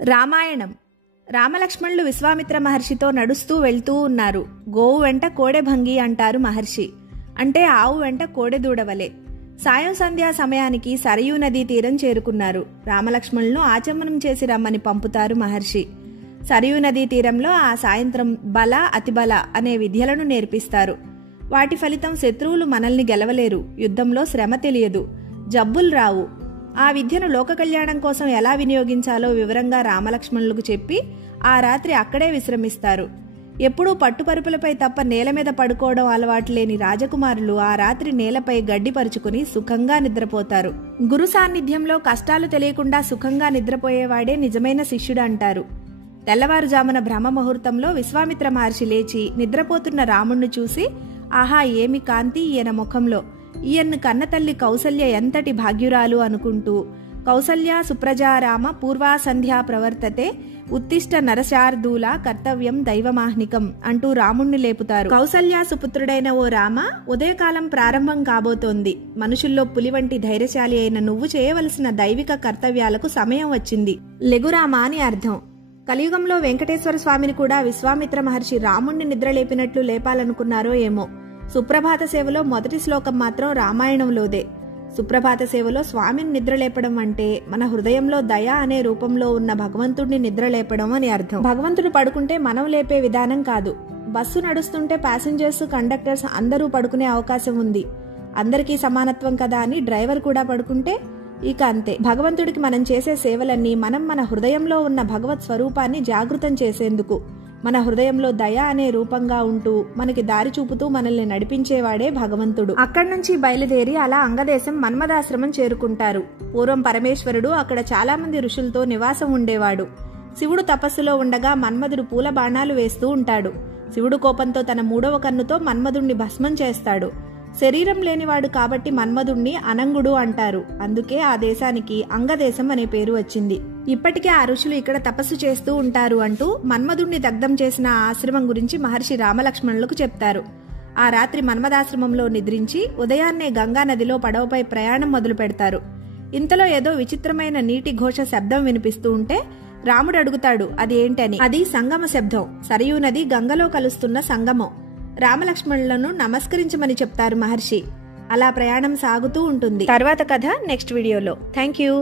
రామాయణం. రామలక్ష్మణులు విశ్వామిత్ర మహర్షితో నడుస్తూ వెళ్తూ ఉన్నారు. గోవు వెంట కోడెభంగి అంటారు మహర్షి. అంటే ఆవు వెంట కోడెదూడవలే. సాయం సంధ్యా సమయానికి సరయూ నదీ తీరం చేరుకున్నారు. రామలక్ష్మణులను ఆచమనం చేసి రమ్మని పంపుతారు మహర్షి. సరయూ నదీ తీరంలో ఆ సాయంత్రం బల అతిబల అనే విద్యలను నేర్పిస్తారు. వాటి ఫలితం శత్రువులు మనల్ని గెలవలేరు, యుద్ధంలో శ్రమ తెలియదు, జబ్బులు రావు. ఆ విద్యను లోక కళ్యాణం కోసం ఎలా వినియోగించాలో వివరంగా రామలక్ష్మణులకు చెప్పి ఆ రాత్రి అక్కడే విశ్రమిస్తారు. ఎప్పుడూ పట్టుపరుపులపై తప్ప నేల మీద పడుకోవడం అలవాటు లేని రాజకుమారులు ఆ రాత్రి నేలపై గడ్డి పరుచుకుని సుఖంగా నిద్రపోతారు. గురు సాన్నిధ్యంలో కష్టాలు తెలియకుండా సుఖంగా నిద్రపోయేవాడే నిజమైన శిష్యుడు అంటారు. తెల్లవారుజామున బ్రహ్మ ముహూర్తంలో విశ్వామిత్ర మహర్షి లేచి నిద్రపోతున్న రాముణ్ణి చూసి, ఆహా ఏమి కాంతి ఈయన ముఖంలో, ఈయన్ను కన్నతల్లి కౌసల్య ఎంతటి భాగ్యురాలు అనుకుంటూ, కౌసల్య సుప్రజారామ పూర్వా సంధ్యా ప్రవర్తతే ఉత్తిష్ట నరశార్దూల కర్తవ్యం దైవమాహ్నికం అంటూ రాముణ్ణి లేపుతారు. కౌసల్య సుపుత్రుడైన ఓ రామ, ఉదయకాలం ప్రారంభం కాబోతోంది. మనుషుల్లో పులి వంటి ధైర్యశాలి అయిన నువ్వు చేయవలసిన దైవిక కర్తవ్యాలకు సమయం వచ్చింది. లెగురామా అని అర్థం. కలియుగంలో వెంకటేశ్వర స్వామిని కూడా విశ్వామిత్ర మహర్షి రాముణ్ణి నిద్రలేపినట్లు లేపాలనుకున్నారో ఏమో. సుప్రభాత సేవలో మొదటి శ్లోకం మాత్రం రామాయణంలోదే. సుప్రభాత సేవలో స్వామిని నిద్రలేపడం అంటే మన హృదయంలో దయ అనే రూపంలో ఉన్న భగవంతుడిని నిద్రలేపడం అని అర్థం. భగవంతుడు పడుకుంటే మనం లేపే విధానం కాదు. బస్సు నడుస్తుంటే ప్యాసింజర్స్, కండక్టర్స్ అందరూ పడుకునే అవకాశం ఉంది. అందరికీ సమానత్వం కదా అని డ్రైవర్ కూడా పడుకుంటే ఇక అంతే. భగవంతుడికి మనం చేసే సేవలన్నీ మనం మన హృదయంలో ఉన్న భగవత్ స్వరూపాన్ని జాగృతం చేసేందుకు. మన హృదయంలో దయ అనే రూపంగా ఉంటూ మనకి దారి చూపుతూ మనల్ని నడిపించేవాడే భగవంతుడు. అక్కడి నుంచి బయలుదేరి అలా అంగదేశం మన్మదాశ్రమం చేరుకుంటారు. పూర్వం పరమేశ్వరుడు అక్కడ చాలా మంది ఋషులతో నివాసం ఉండేవాడు. శివుడు తపస్సులో ఉండగా మన్మధుడు పూల బాణాలు వేస్తూ ఉంటాడు. శివుడు కోపంతో తన 3వ కన్నుతో మన్మధుణ్ణి భస్మం చేస్తాడు. శరీరం లేనివాడు కాబట్టి మన్మధుణ్ణి అనంగుడు అంటారు. అందుకే ఆ దేశానికి అంగదేశం అనే పేరు వచ్చింది. ఇప్పటికే ఆ ఋషులు ఇక్కడ తపస్సు చేస్తూ ఉంటారు అంటూ మన్మధుణ్ణి దగ్ధం చేసిన ఆ ఆశ్రమం గురించి మహర్షి రామలక్ష్మణులకు చెప్తారు. ఆ రాత్రి మన్మదాశ్రమంలో నిద్రించి ఉదయాన్నే గంగా నదిలో పడవపై ప్రయాణం మొదలు పెడతారు. ఇంతలో ఏదో విచిత్రమైన నీటి ఘోష శబ్దం వినిపిస్తూ ఉంటే రాముడు అడుగుతాడు అది ఏంటని. అది సంగమ శబ్దం. సరయూ నది గంగలో కలుస్తున్న సంగమం. రామలక్ష్మణులను నమస్కరించమని చెప్తారు మహర్షి. అలా ప్రయాణం సాగుతూ ఉంటుంది. తర్వాత కథ నెక్స్ట్ వీడియోలో. Thank you.